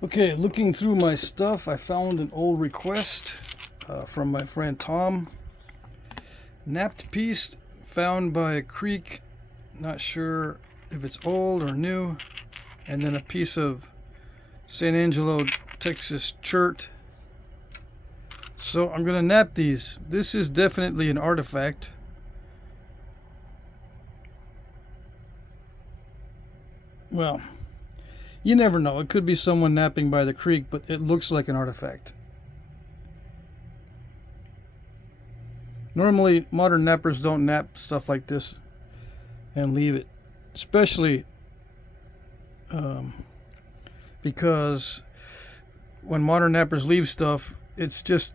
Okay, looking through my stuff, I found an old request from my friend Tom. Napped piece found by a creek, not sure if it's old or new, and then a piece of St. Angelo, Texas chert. So I'm gonna nap these. This is definitely an artifact. Well, you never know. It could be someone napping by the creek, but it looks like an artifact. Normally, modern nappers don't nap stuff like this and leave it, especially because when modern nappers leave stuff, it's just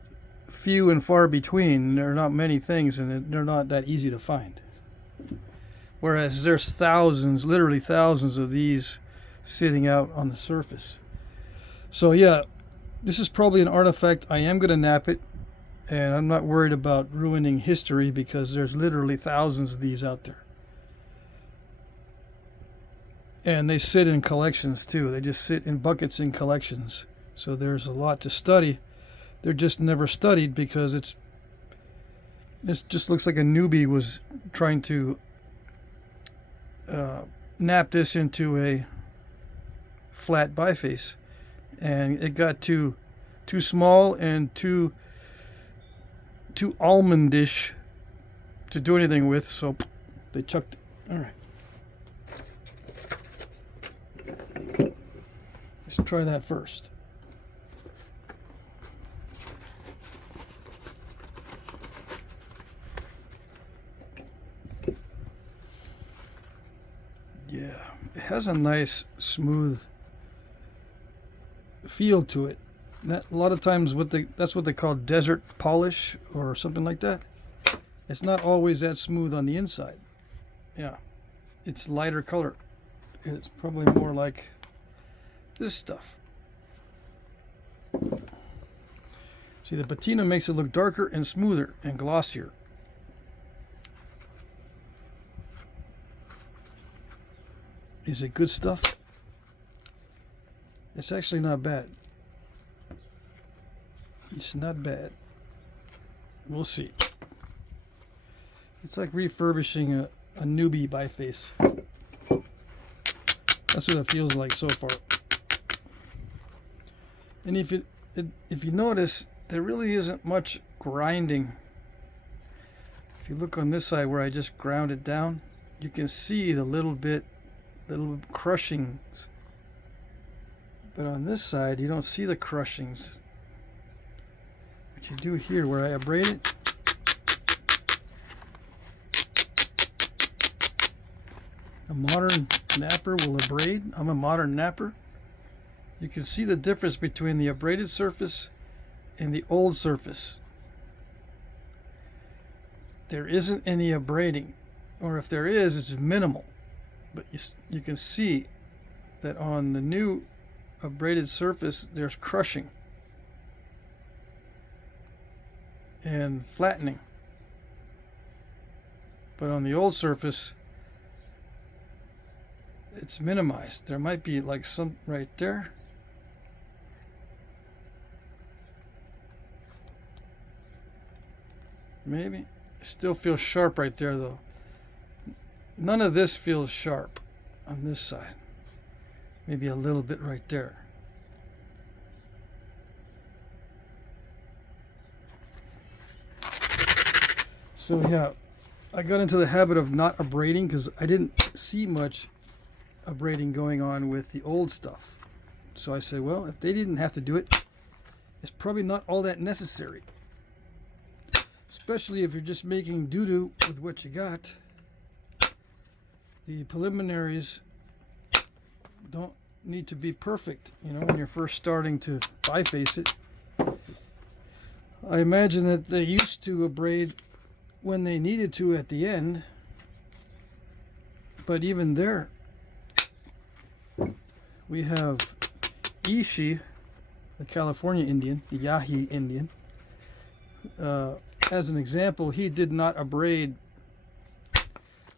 few and far between. There are not many things, and they're not that easy to find. Whereas there's thousands, literally thousands of these sitting out on the surface. So yeah, this is probably an artifact. I am going to nap it, and I'm not worried about ruining history because there's literally thousands of these out there. And they sit in collections too. They just sit in buckets in collections. So there's a lot to study. They're just never studied because this just looks like a newbie was trying to nap this into a flat biface, and it got too small and too almondish to do anything with, so they chucked it. All right, let's try that first. Yeah, it has a nice smooth feel to it. That a lot of times that's what they call desert polish or something like that. It's not always that smooth on the inside. Yeah, it's lighter color. It's probably more like this stuff. See, the patina makes it look darker and smoother and glossier. Is it good stuff? It's actually not bad. It's not bad. We'll see. It's like refurbishing a newbie biface. That's what it feels like so far. And if you notice, there really isn't much grinding. If you look on this side where I just ground it down, you can see the little crushings. But on this side, you don't see the crushings. What you do here, where I abrade it, a modern napper will abrade. I'm a modern napper. You can see the difference between the abraded surface and the old surface. There isn't any abrading, or if there is, it's minimal. But you can see that on the new abraded surface, there's crushing and flattening. But on the old surface, it's minimized. There might be like some right there. Maybe. It still feels sharp right there though. None of this feels sharp on this side. Maybe a little bit right there. So yeah, I got into the habit of not abrading because I didn't see much abrading going on with the old stuff. So I said, well, if they didn't have to do it, it's probably not all that necessary. Especially if you're just making doo-doo with what you got. The preliminaries don't need to be perfect, when you're first starting to biface it. I imagine that they used to abrade when they needed to at the end, but even there, we have Ishi, the California Indian, the Yahi Indian. As an example, he did not abrade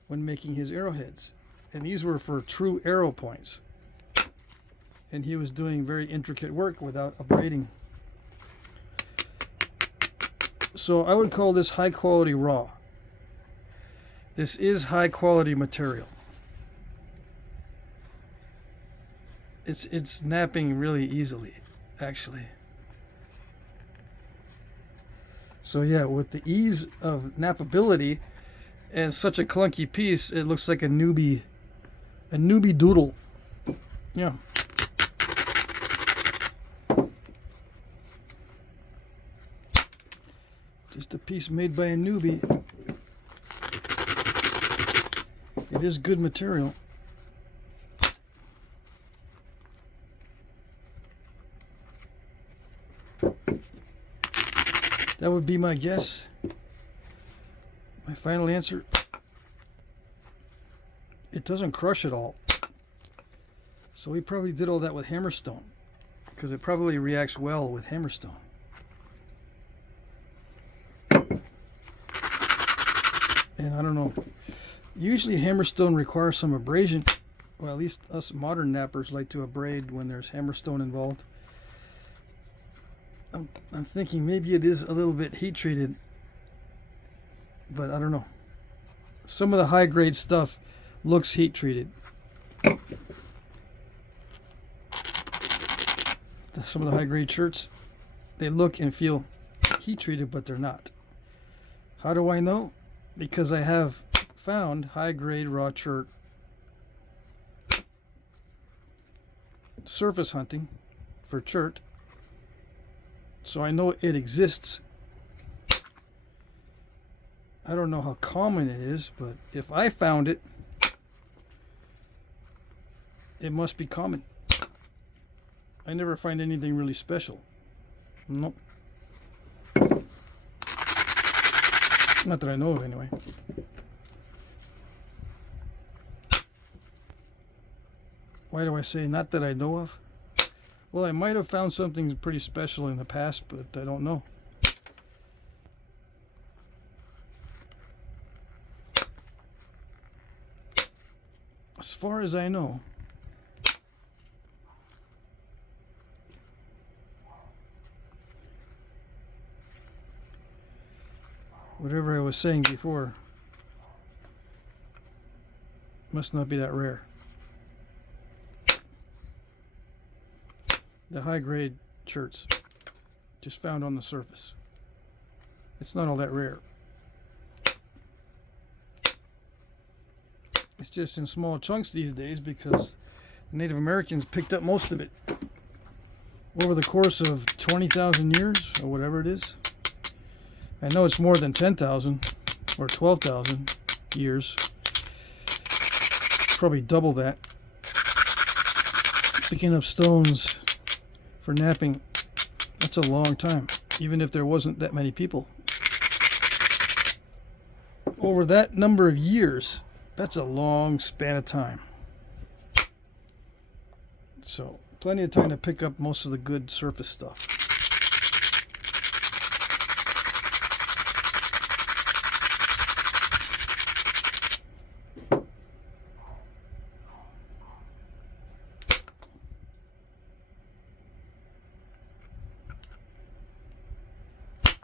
when making his arrowheads, and these were for true arrow points. and he was doing very intricate work without abrading. So I would call this high quality raw. This is high quality material. It's napping really easily, actually. So yeah, with the ease of nappability and such a clunky piece, it looks like a newbie doodle. Yeah. Just a piece made by a newbie. It is good material. That would be my guess. My final answer. It doesn't crush at all. So he probably did all that with hammerstone, because it probably reacts well with hammerstone. And I don't know. Usually hammerstone requires some abrasion. Well, at least us modern nappers like to abrade when there's hammerstone involved. I'm thinking maybe it is a little bit heat treated, but I don't know. Some of the high grade stuff looks heat treated. Some of the high grade shirts, they look and feel heat treated, but they're not. How do I know? Because I have found high grade raw shirt surface hunting for chert, so I know it exists. I don't know how common it is, but if I found it, it must be common. I never find anything really special. Nope. Not that I know of, anyway. Why do I say not that I know of? Well, I might have found something pretty special in the past, but I don't know. As far as I know, whatever I was saying before must not be that rare. The high grade shirts just found on the surface. It's not all that rare. It's just in small chunks these days because Native Americans picked up most of it over the course of 20,000 years or whatever it is. I know it's more than 10,000 or 12,000 years. Probably double that. Picking up stones for napping, that's a long time, even if there wasn't that many people. Over that number of years, that's a long span of time. So, plenty of time to pick up most of the good surface stuff.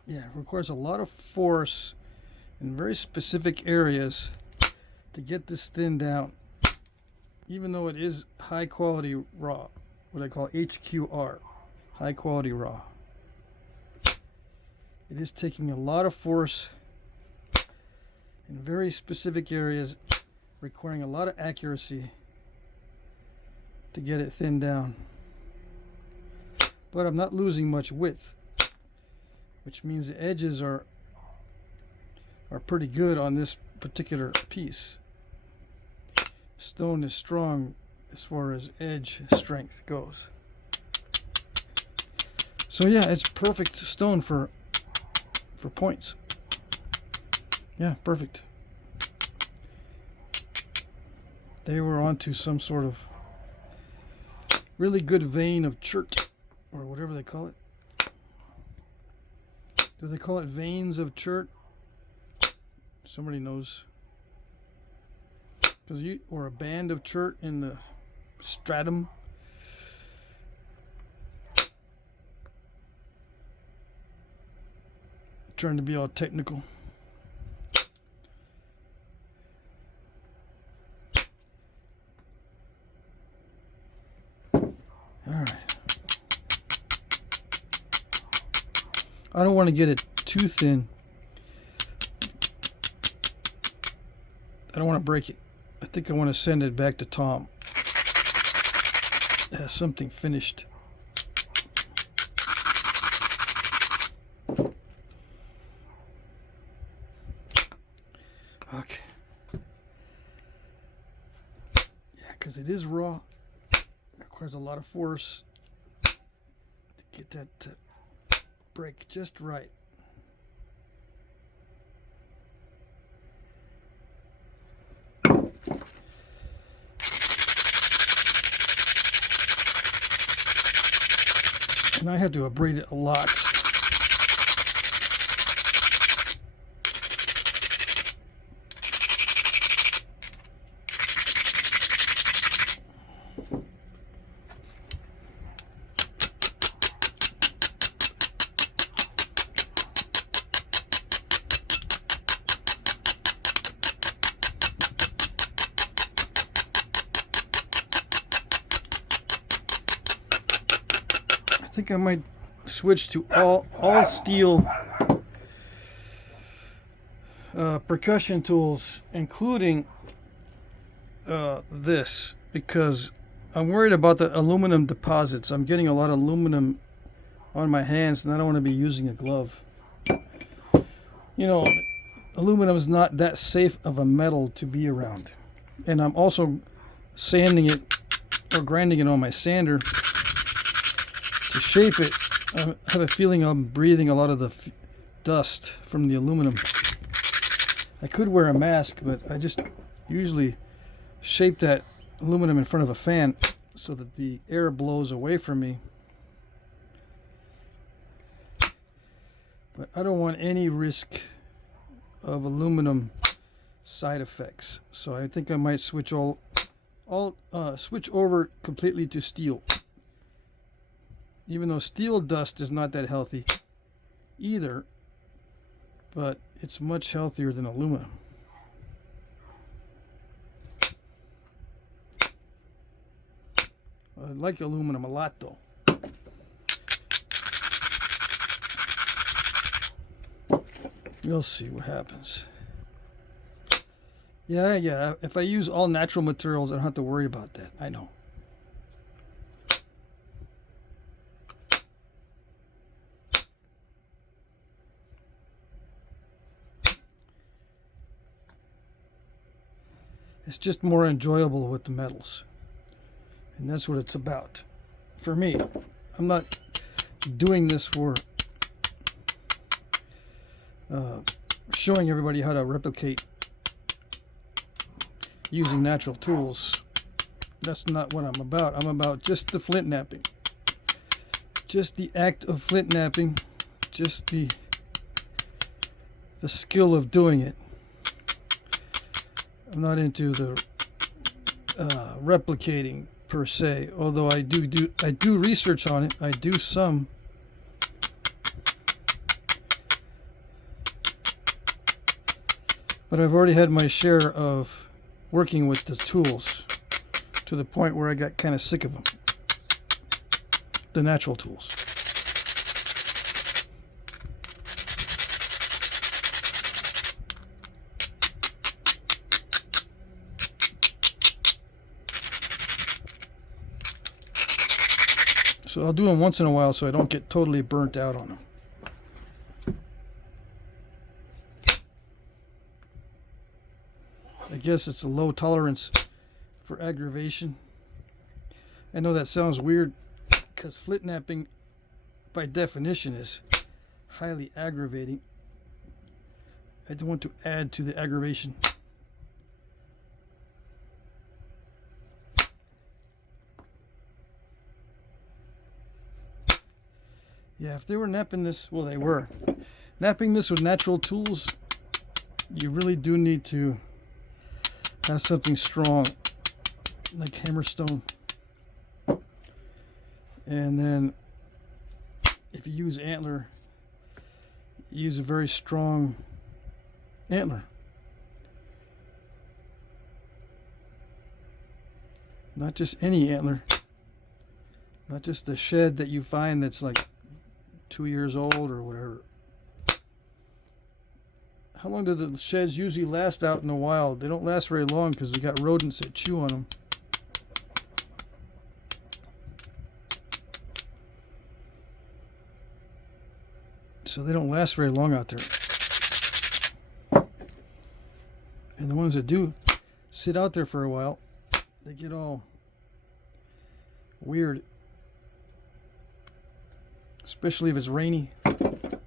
Yeah, it requires a lot of force in very specific areas to get this thinned down. Even though it is high quality raw, what I call HQR, high quality raw. It is taking a lot of force in very specific areas, requiring a lot of accuracy to get it thinned down. But I'm not losing much width, which means the edges are pretty good on this particular piece. Stone is strong as far as edge strength goes. So yeah, it's perfect stone for points. Yeah, perfect. They were onto some sort of really good vein of chert, or whatever they call it. Do they call it veins of chert? Somebody knows. Or a band of chert in the stratum. trying to be all technical. Alright. I don't want to get it too thin. I don't want to break it. I think I want to send it back to Tom. It has something finished. Okay. Yeah, because it is raw. It requires a lot of force to get that to break just right. And I have to abrade it a lot. I think I might switch to all steel percussion tools, including this, because I'm worried about the aluminum deposits. I'm getting a lot of aluminum on my hands and I don't want to be using a glove. You know, aluminum is not that safe of a metal to be around. And I'm also sanding it or grinding it on my sander to shape it. I have a feeling I'm breathing a lot of the dust from the aluminum. I could wear a mask, but I just usually shape that aluminum in front of a fan so that the air blows away from me. But I don't want any risk of aluminum side effects, so I think I might switch switch over completely to steel. Even though steel dust is not that healthy either, but it's much healthier than aluminum. I like aluminum a lot though. We'll see what happens. Yeah, if I use all natural materials, I don't have to worry about that. I know. It's just more enjoyable with the metals. And that's what it's about. For me, I'm not doing this for showing everybody how to replicate using natural tools. That's not what I'm about. I'm about just the flint knapping. Just the act of flint knapping. Just the skill of doing it. I'm not into the replicating per se, although I do research on it. I do some. But I've already had my share of working with the tools to the point where I got kind of sick of them. The natural tools. So I'll do them once in a while so I don't get totally burnt out on them. I guess it's a low tolerance for aggravation. I know that sounds weird because flint knapping by definition is highly aggravating. I don't want to add to the aggravation. Yeah, if they were knapping this, well, they were. Knapping this with natural tools, you really do need to have something strong, like hammerstone. And then, if you use antler, use a very strong antler. Not just any antler. Not just a shed that you find that's like 2 years old or whatever. How long do the sheds usually last out in the wild? They don't last very long because they got rodents that chew on them. So they don't last very long out there. And the ones that do sit out there for a while, they get all weird. Especially if it's rainy. An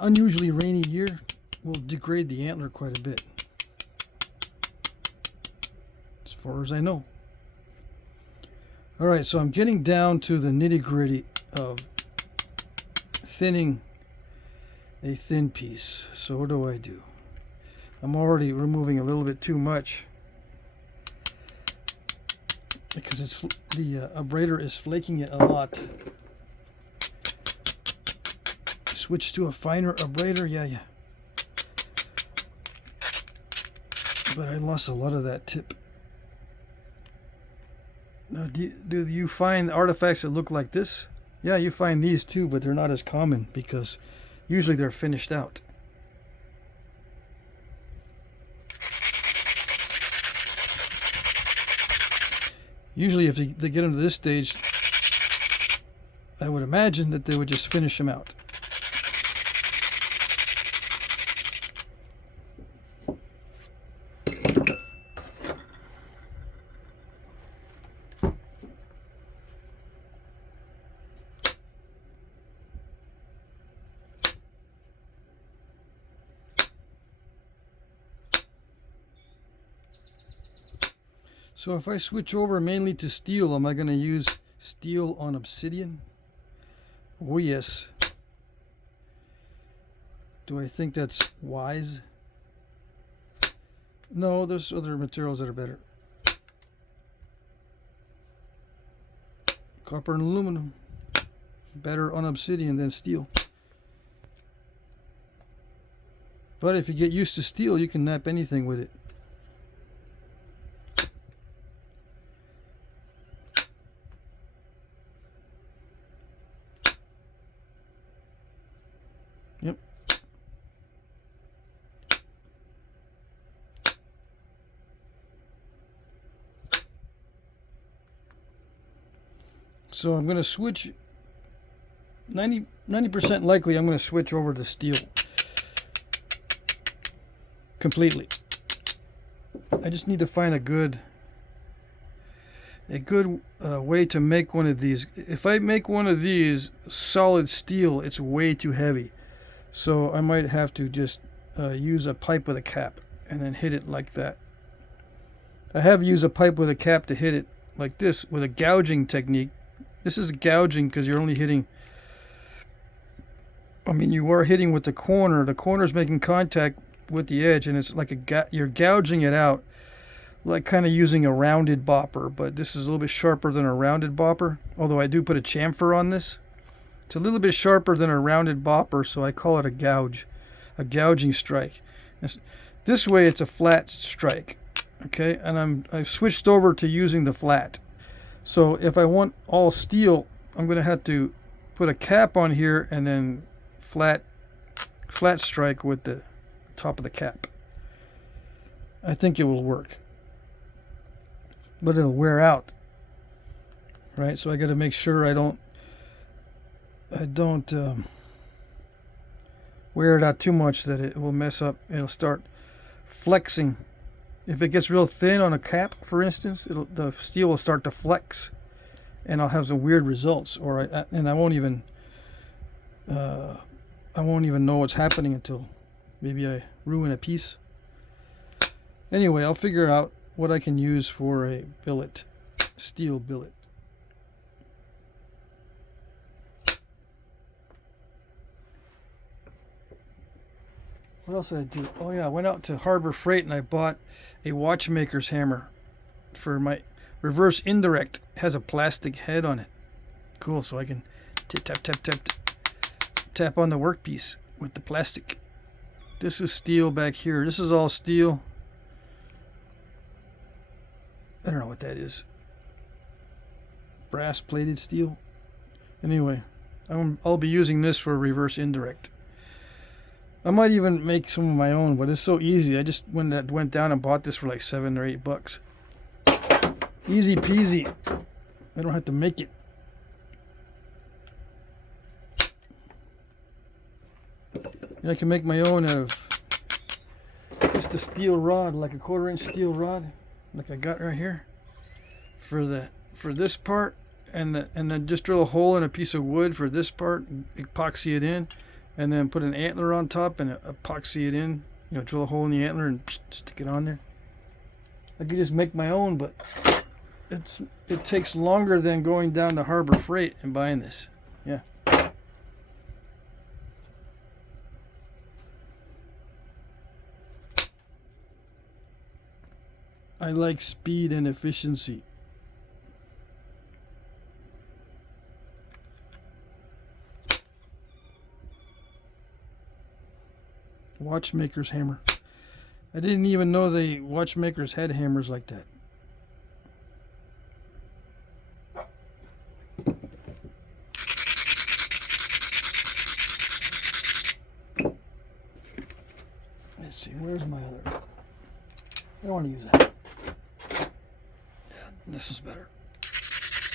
unusually rainy year will degrade the antler quite a bit. As far as I know. Alright, so I'm getting down to the nitty-gritty of thinning a thin piece. So what do? I'm already removing a little bit too much because it's the Abrader is flaking it a lot. Switch to a finer Abrader, yeah. But I lost a lot of that tip. Now, do you find artifacts that look like this? Yeah, you find these too, but they're not as common because usually they're finished out. Usually if they get into this stage, I would imagine that they would just finish them out. So if I switch over mainly to steel, am I going to use steel on Obsidian? Oh yes. Do I think that's wise? No, there's other materials that are better. Copper and aluminum. Better on Obsidian than steel. But if you get used to steel, you can knap anything with it. Yep. So I'm going to switch 90% likely I'm going to switch over to steel completely. I just need to find a good way to make one of these. If I make one of these solid steel, it's way too heavy. So I might have to just use a pipe with a cap and then hit it like that. I have used a pipe with a cap to hit it like this with a gouging technique. This is gouging because you're only hitting, I mean, you are hitting with the corner. The corner is making contact with the edge, and it's like you're gouging it out, like kind of using a rounded bopper. But this is a little bit sharper than a rounded bopper, although I do put a chamfer on this. It's a little bit sharper than a rounded bopper, so I call it a gouge, a gouging strike. This way it's a flat strike, okay? And I've switched over to using the flat. So if I want all steel, I'm going to have to put a cap on here and then flat strike with the top of the cap. I think it will work, but it'll wear out, right? So I got to make sure I don't wear it out too much that it will mess up. It'll start flexing. If it gets real thin on a cap, for instance, the steel will start to flex, and I'll have some weird results. I won't even know what's happening until maybe I ruin a piece. Anyway, I'll figure out what I can use for a billet, steel billet. What else did I do? Oh yeah, I went out to Harbor Freight and I bought a watchmaker's hammer for my reverse indirect. It has a plastic head on it. Cool, so I can tap on the workpiece. with the plastic. This is steel back here. This is all steel. I don't know what that is. Brass plated steel. Anyway, I'll be using this for reverse indirect. I might even make some of my own, but it's so easy. I just went down and bought this for like $7 or $8. Easy peasy. I don't have to make it. And I can make my own out of just a steel rod, like a 1/4-inch steel rod, like I got right here, for this part, and then just drill a hole in a piece of wood for this part, epoxy it in, and then put an antler on top and epoxy it in. You know, drill a hole in the antler and stick it on there. I could just make my own, but it takes longer than going down to Harbor Freight and buying this. Yeah. I like speed and efficiency. Watchmaker's hammer. I didn't even know the watchmakers had hammers like that. Let's see, where's my other? I don't want to use that. This is better.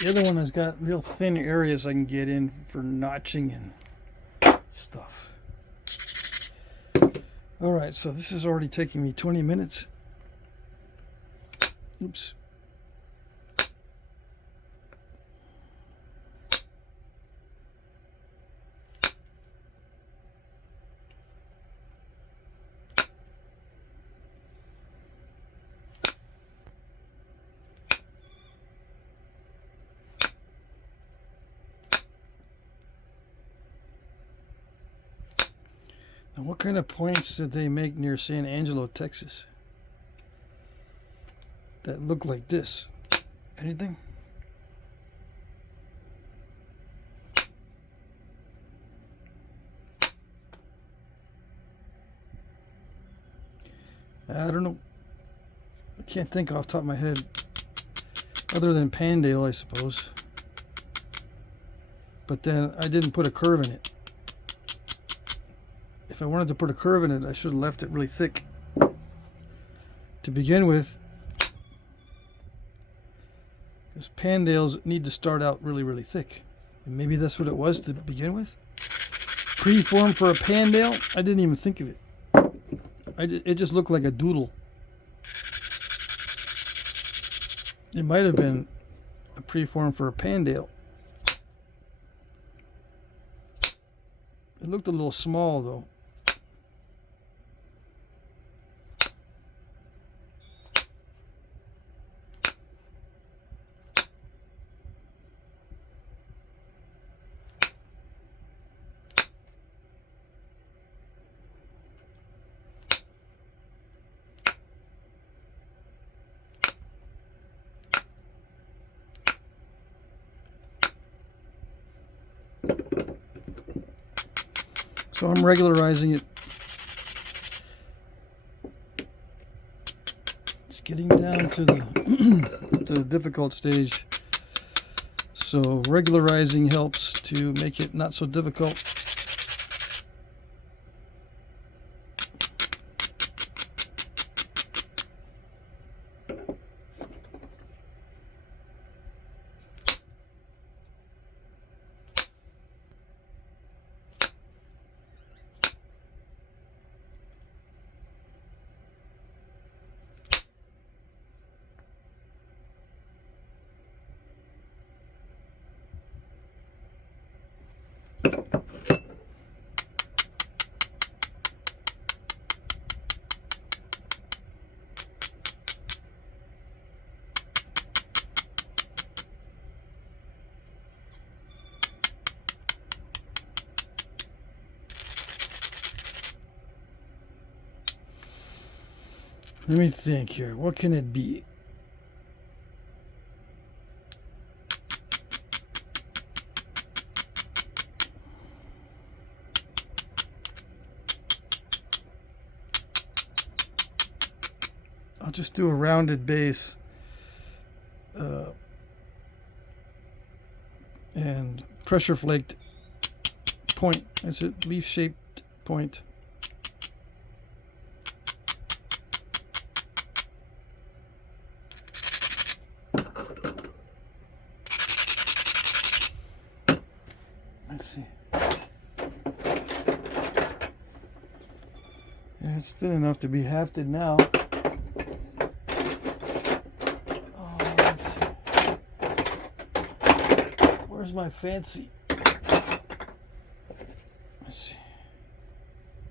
The other one has got real thin areas I can get in for notching and stuff. Alright, so this is already taking me 20 minutes. Oops. Now, what kind of points did they make near San Angelo, Texas, that look like this? Anything? I don't know. I can't think off the top of my head. Other than Pandale, I suppose. But then I didn't put a curve in it. If I wanted to put a curve in it, I should have left it really thick to begin with. Because Pandales need to start out really, really thick. And maybe that's what it was to begin with. Preform for a Pandale? I didn't even think of it. It just looked like a doodle. It might have been a preform for a Pandale. It looked a little small though. So I'm regularizing it. It's getting down to the to the difficult stage. So regularizing helps to make it not so difficult. Let me think here. What can it be? just do a rounded base and pressure flaked point. That's it, leaf shaped point. Let's see. Yeah, it's thin enough to be hafted now. Oh, let's see. Where's my fancy? Let's see.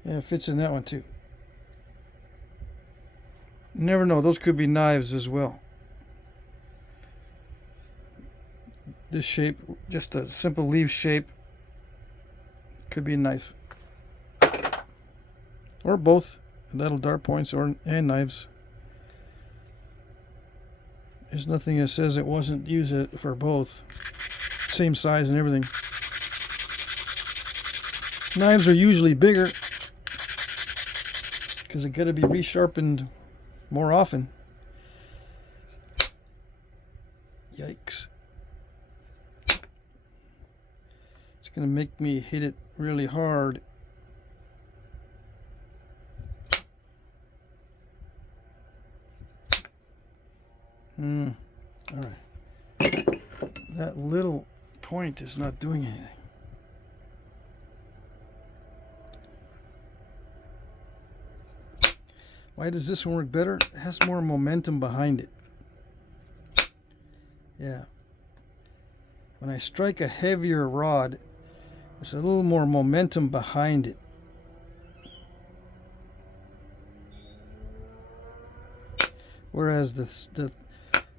Yeah, it fits in that one too. You never know, those could be knives as well. This shape, just a simple leaf shape, could be a knife. Or both. That'll dart points and knives. There's nothing that says it wasn't used for both. Same size and everything. Knives are usually bigger because they got to be resharpened more often. Yikes. It's going to make me hit it really hard. All right. That little point is not doing anything. Why does this one work better? It has more momentum behind it. Yeah. When I strike a heavier rod, there's a little more momentum behind it. Whereas the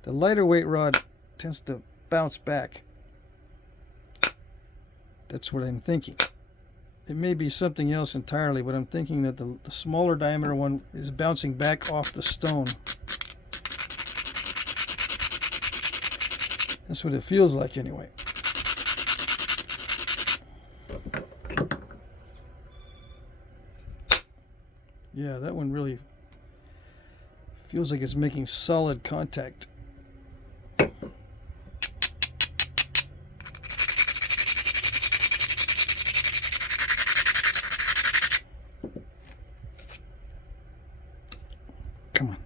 lighter weight rod tends to bounce back. That's what I'm thinking. It may be something else entirely, but I'm thinking that the smaller diameter one is bouncing back off the stone. That's what it feels like anyway. Yeah, that one really feels like it's making solid contact. Come on.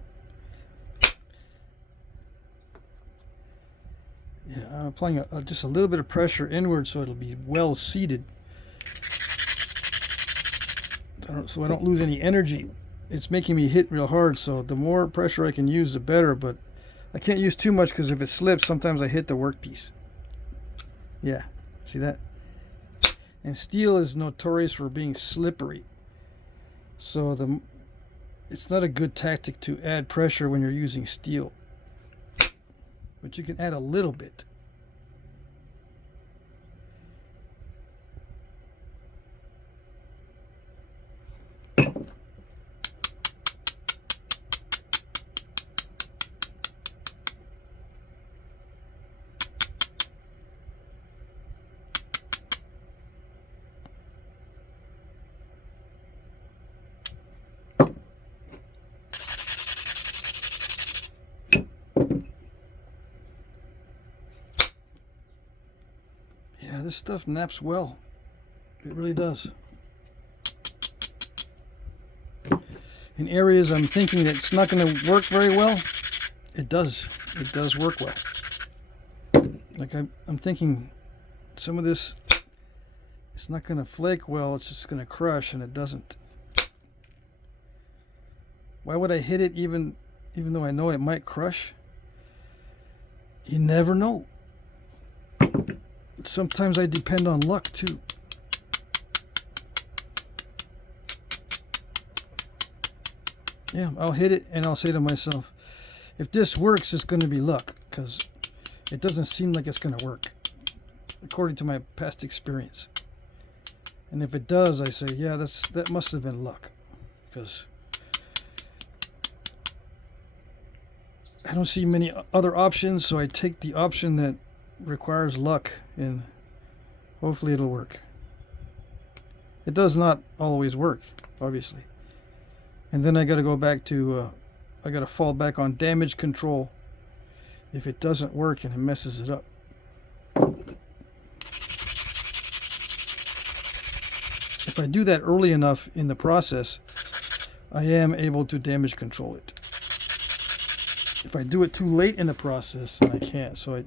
Yeah, I'm applying just a little bit of pressure inward so it'll be well seated. So I don't lose any energy. It's making me hit real hard, so the more pressure I can use, the better, but I can't use too much because if it slips, sometimes I hit the workpiece. Yeah, see that? And steel is notorious for being slippery. So it's not a good tactic to add pressure when you're using steel. But you can add a little bit. This stuff naps well. It really does. In areas I'm thinking that it's not going to work very well, it does. It does work well. Like I'm thinking some of this, it's not going to flake well, it's just going to crush, and it doesn't. Why would I hit it even though I know it might crush? You never know. Sometimes I depend on luck too. Yeah, I'll hit it and I'll say to myself, if this works, it's going to be luck, because it doesn't seem like it's going to work, according to my past experience. And if it does, I say, yeah, that must have been luck, because I don't see many other options, so I take the option that requires luck, and hopefully it'll work. It does not always work, obviously. And then I got to go back to I got to fall back on damage control if it doesn't work and it messes it up. If I do that early enough in the process, I am able to damage control it. If I do it too late in the process, then I can't. So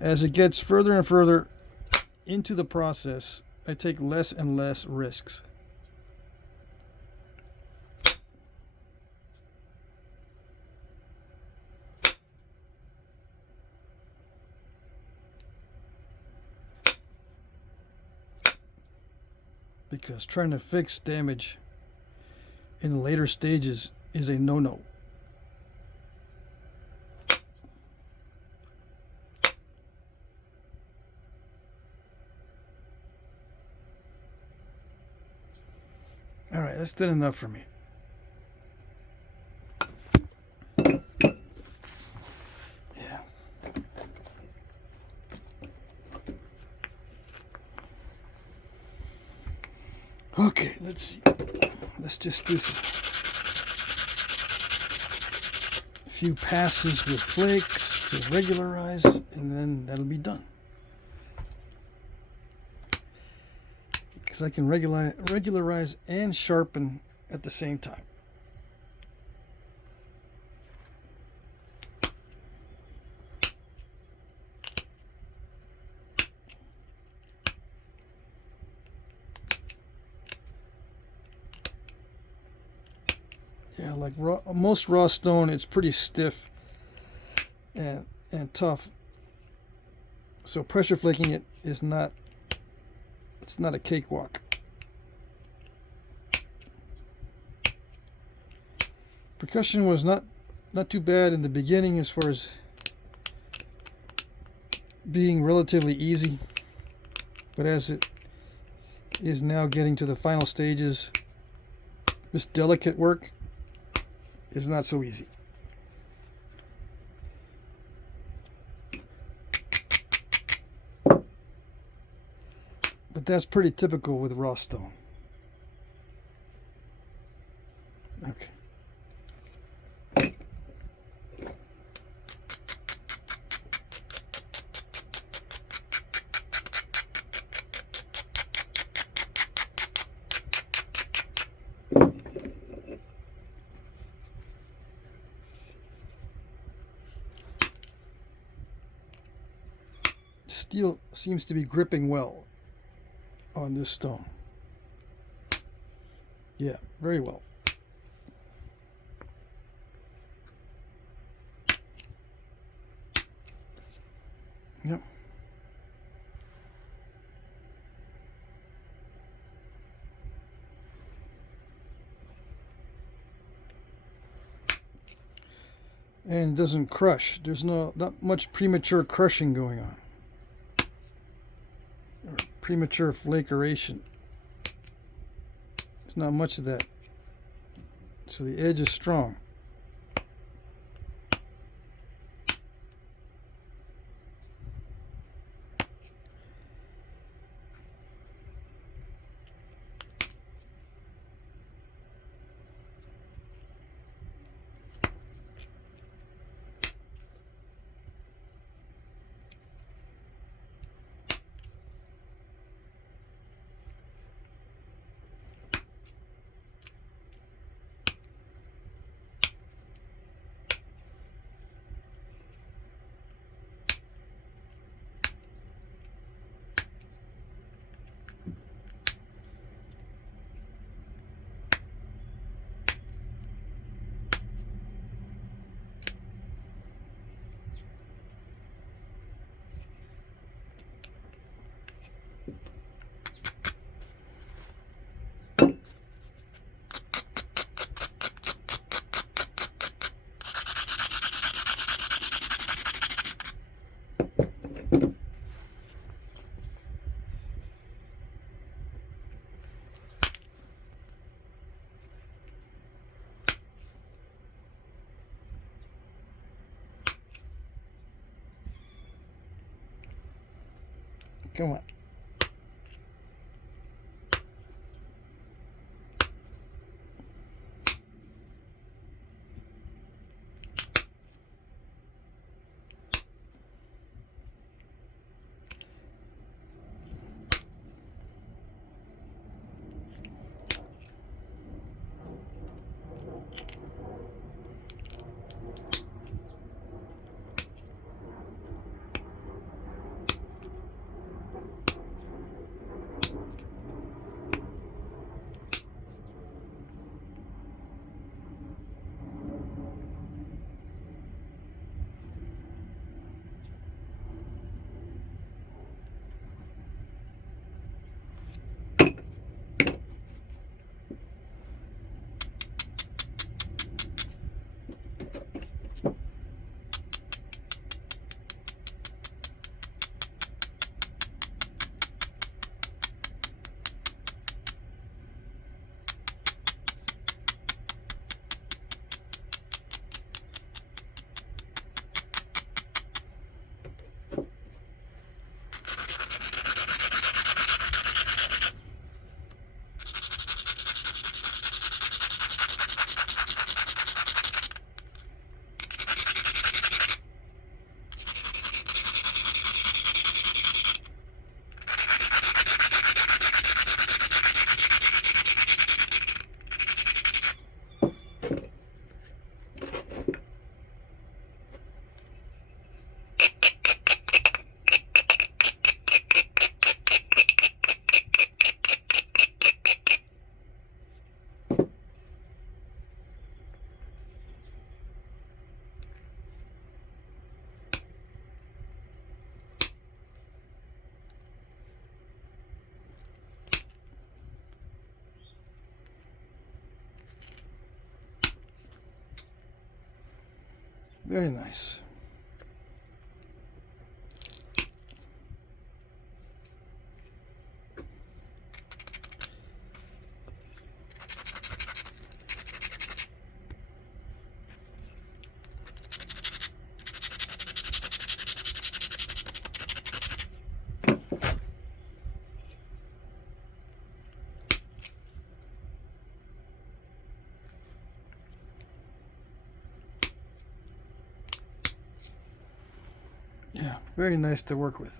as it gets further and further into the process, I take less and less risks. Because trying to fix damage in the later stages is a no-no. All right, that's done enough for me. Yeah. Okay, let's see. Let's just do a few passes with flakes to regularize, and then that'll be done. Because I can regularize and sharpen at the same time. Yeah, like most raw stone, it's pretty stiff and tough. So pressure flaking it is not. It's not a cakewalk. Percussion was not too bad in the beginning as far as being relatively easy, but as it is now getting to the final stages, this delicate work is not so easy. But that's pretty typical with raw stone. Okay. Steel seems to be gripping well on this stone. Yeah, very well. Yep. And doesn't crush. There's not much premature crushing going on. Or premature flakeration. There's not much of that. So the edge is strong. Come on. Very nice. Yeah, very nice to work with.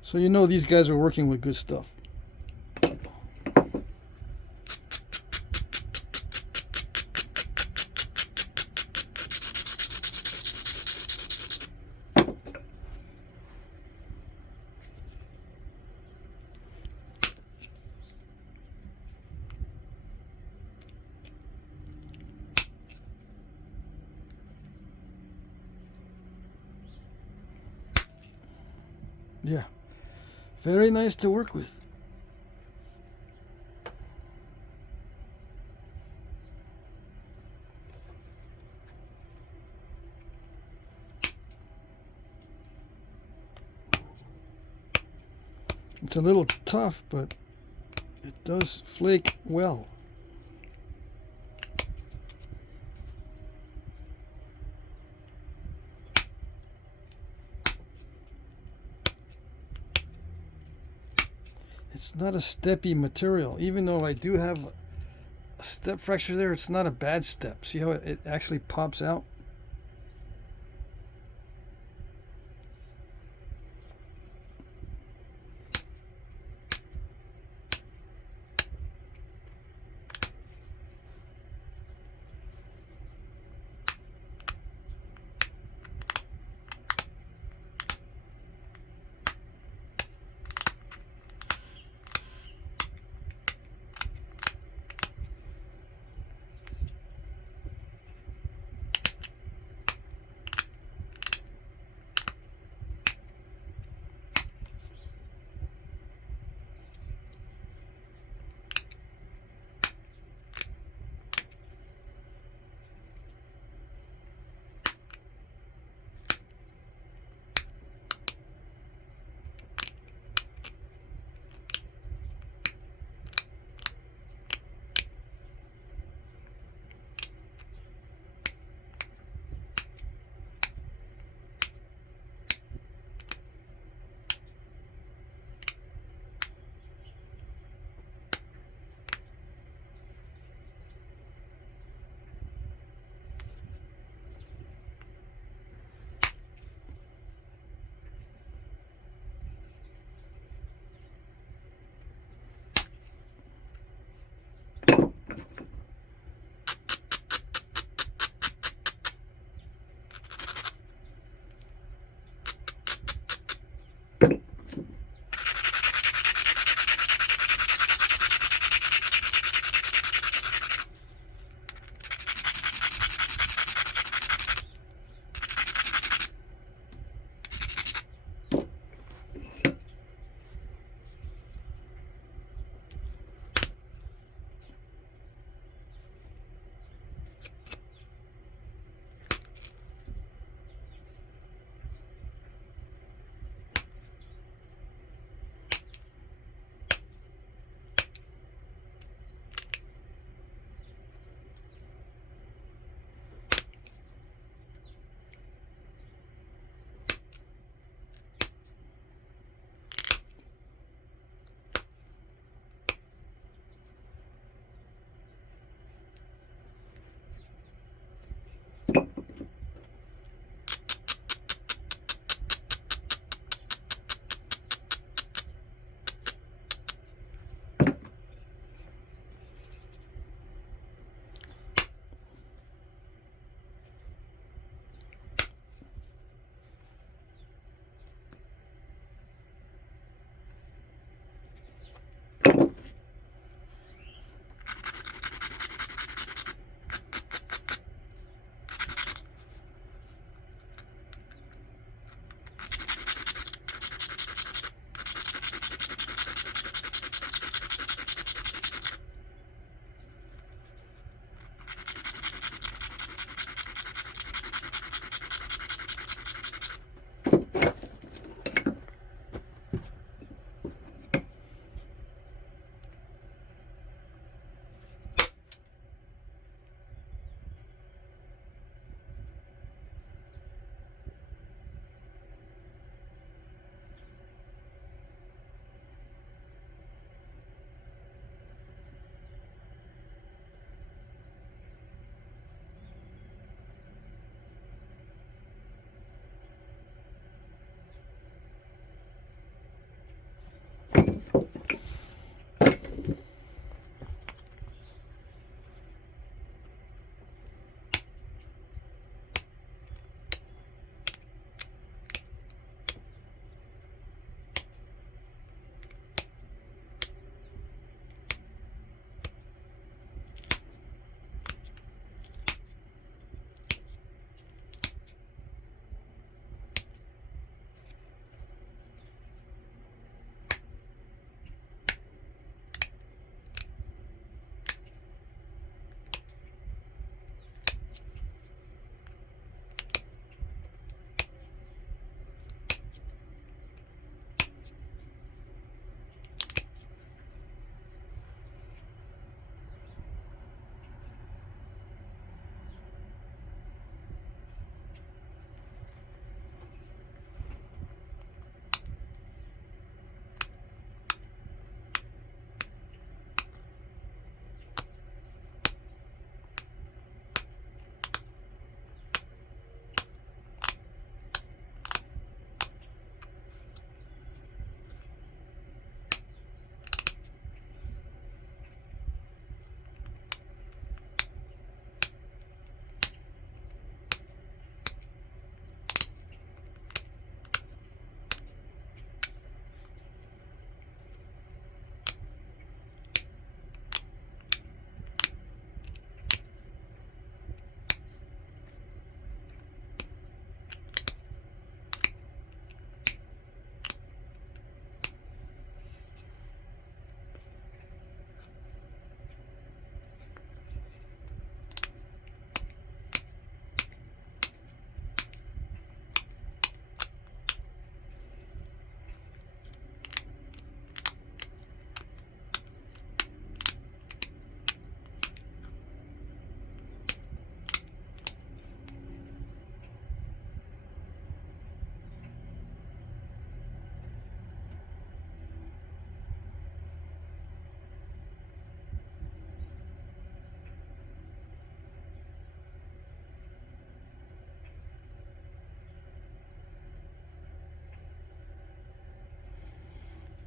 So you know these guys are working with good stuff. Yeah, very nice to work with. It's a little tough, but it does flake well. It's not a steppy material. Even though I do have a step fracture there, it's not a bad step. See how it actually pops out?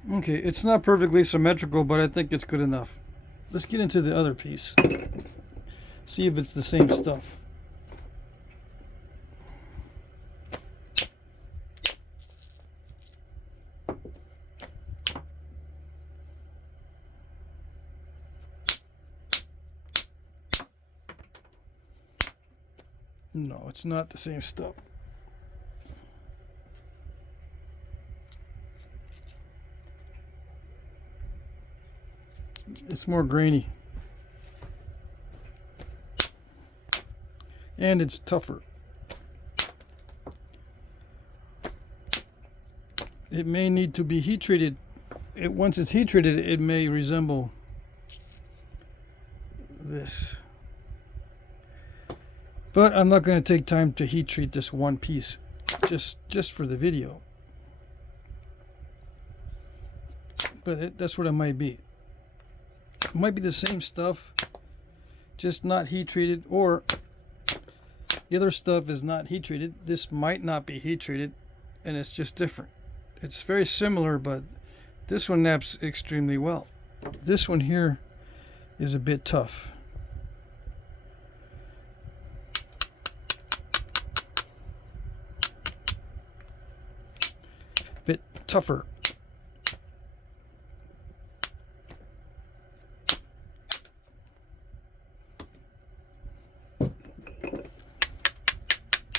Okay, it's not perfectly symmetrical, but I think it's good enough. Let's get into the other piece. See if it's the same stuff. No, it's not the same stuff. It's more grainy. And it's tougher. It may need to be heat treated. Once it's heat treated, it may resemble this. But I'm not going to take time to heat treat this one piece just for the video. But that's what it might be. It might be the same stuff, just not heat treated, or the other stuff is not heat treated. This might not be heat treated, and it's just different. It's very similar, but this one naps extremely well. This one here is a bit tough. Bit tougher.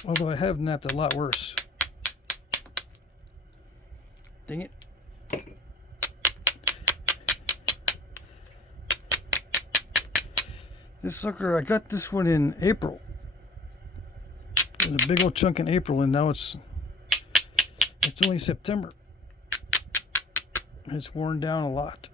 Although I have napped a lot worse. Dang it. This sucker, I got this one in April. There's a big old chunk in April, and now it's only September. It's worn down a lot.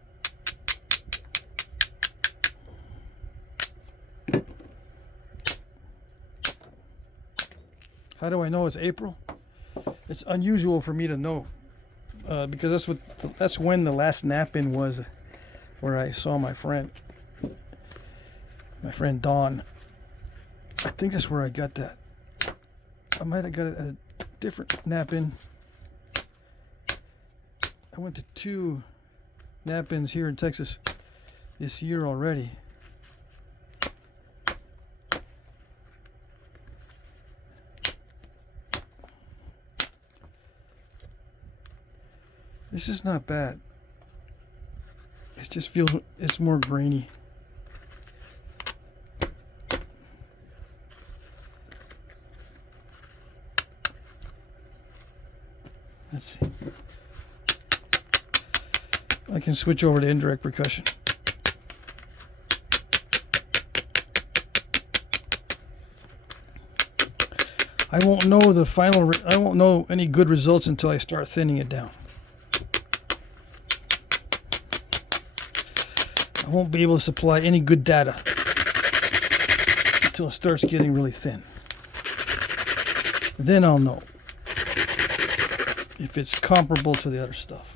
How do I know it's April? It's unusual for me to know because that's when the last nap-in was, where I saw my friend Dawn. I think that's where I got that. I might have got a different nap-in. I went to 2 nap-ins here in Texas this year already. This is not bad. It just feels it's more grainy. Let's see. I can switch over to indirect percussion. I won't know the final. I won't know any good results until I start thinning it down. I won't be able to supply any good data until it starts getting really thin. Then I'll know if it's comparable to the other stuff.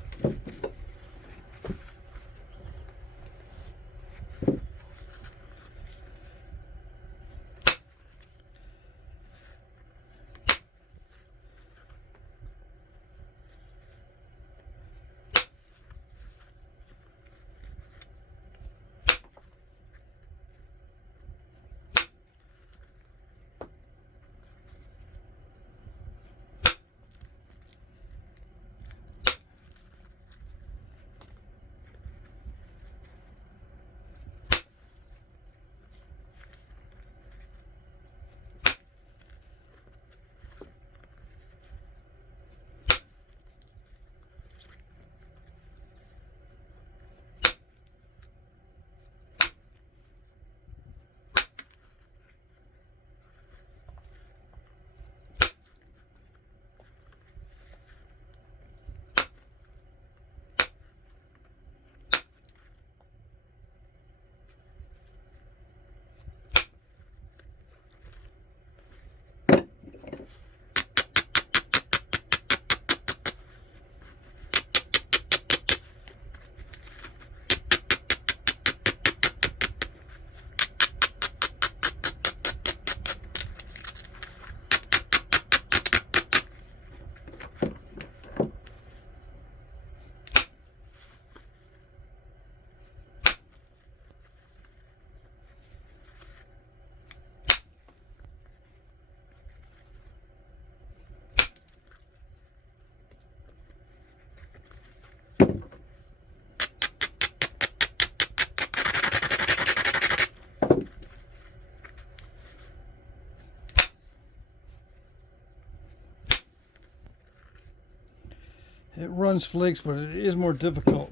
It runs flakes, but it is more difficult.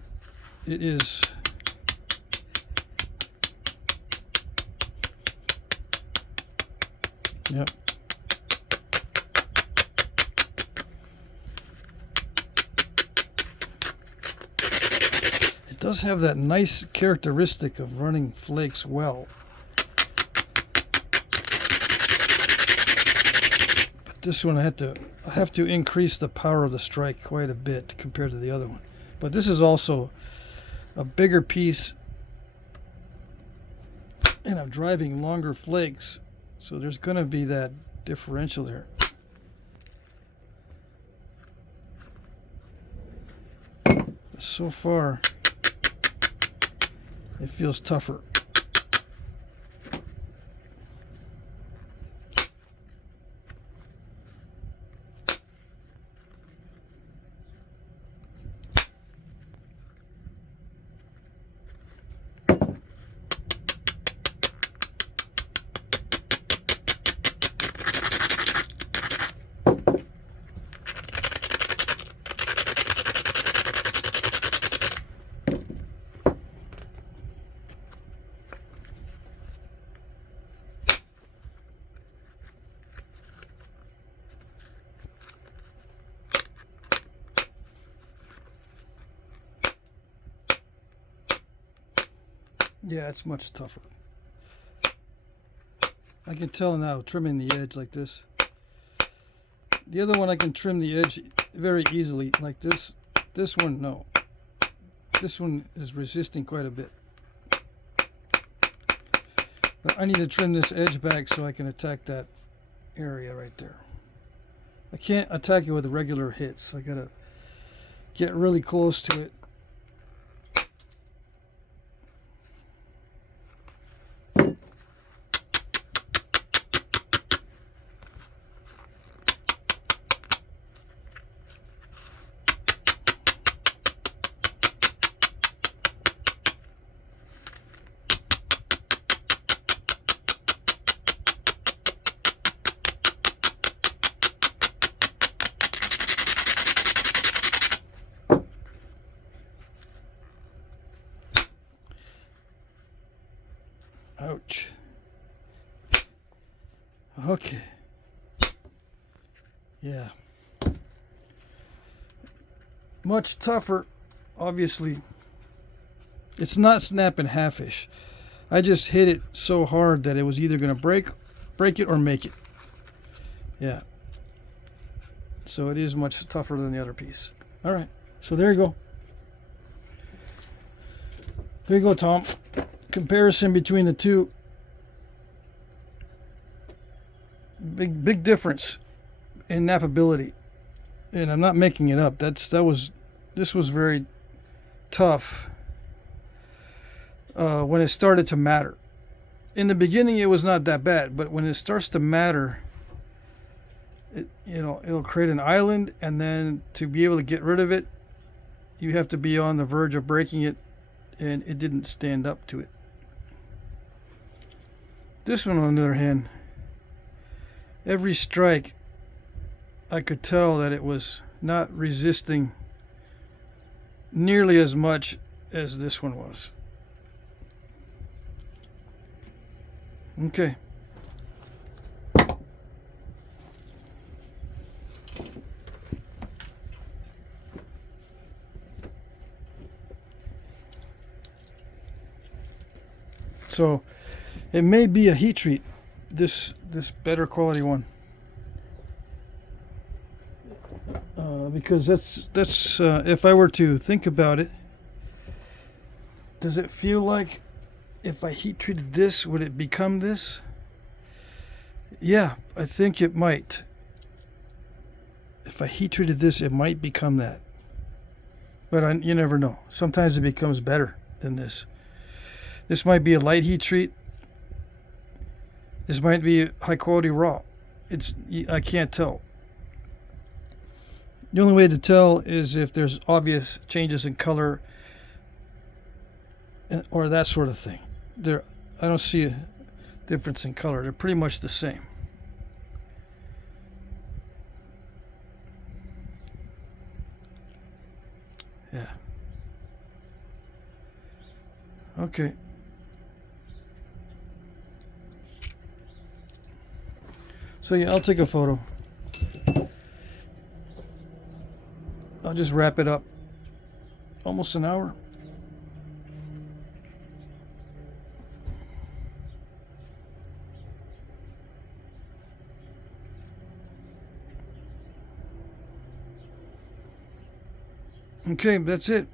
It is. Yep. It does have that nice characteristic of running flakes well. But this one I have to increase the power of the strike quite a bit compared to the other one. But this is also a bigger piece, and I'm driving longer flakes, so there's going to be that differential there. So far, it feels tougher. Yeah, it's much tougher. I can tell now, trimming the edge like this. The other one I can trim the edge very easily, like this. This one, no. This one is resisting quite a bit. But I need to trim this edge back so I can attack that area right there. I can't attack it with regular hits. I gotta get really close to it. Ouch. Okay. Yeah. Much tougher, obviously. It's not snapping halfish. I just hit it so hard that it was either going to break it or make it. Yeah. So it is much tougher than the other piece. All right. So there you go. There you go, Tom. Comparison between the two. Big difference in knappability, and I'm not making it up. This was very tough when it started to matter. In the beginning, it was not that bad, but when it starts to matter, it'll create an island, and then to be able to get rid of it, you have to be on the verge of breaking it, and it didn't stand up to it. This one, on the other hand, every strike, I could tell that it was not resisting nearly as much as this one was. Okay. So it may be a heat treat, this better quality one, because that's if I were to think about it, does it feel like if I heat treated this, would it become this? Yeah, I think it might. If I heat treated this, it might become that, but you never know. Sometimes it becomes better than this. This might be a light heat treat. This might be high quality raw. I can't tell. The only way to tell is if there's obvious changes in color or that sort of thing. I don't see a difference in color. They're pretty much the same. Yeah. Okay. So yeah, I'll take a photo. I'll just wrap it up. Almost an hour. Okay, that's it.